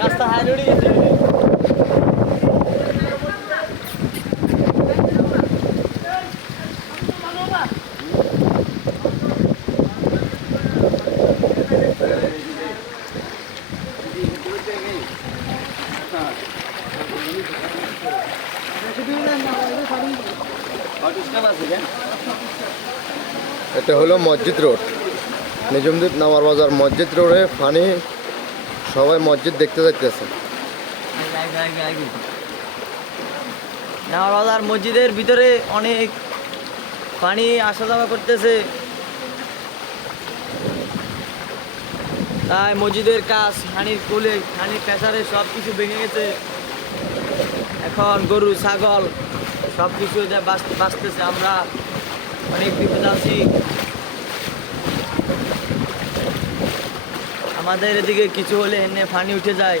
রাস্তা হাই রোডে গেছে। এটা হলো মসজিদ রোড, নিজামদ্বীপ নামার বাজার মসজিদ রোডে পানি, সবাই মসজিদ দেখতে যাইতেছে। নামার বাজার মসজিদের ভিতরে অনেক পানি আসা যাওয়া করতেছে, তাই মসজিদের কাজ পানির কোলে, পানির প্রেসারে সব কিছু ভেঙে গেছে। এখন গরু ছাগল সব কিছু বাঁচতেছে, আমরা অনেক বিপদ আছি। আমাদের এদিকে কিছু হলে এনে পানি উঠে যায়।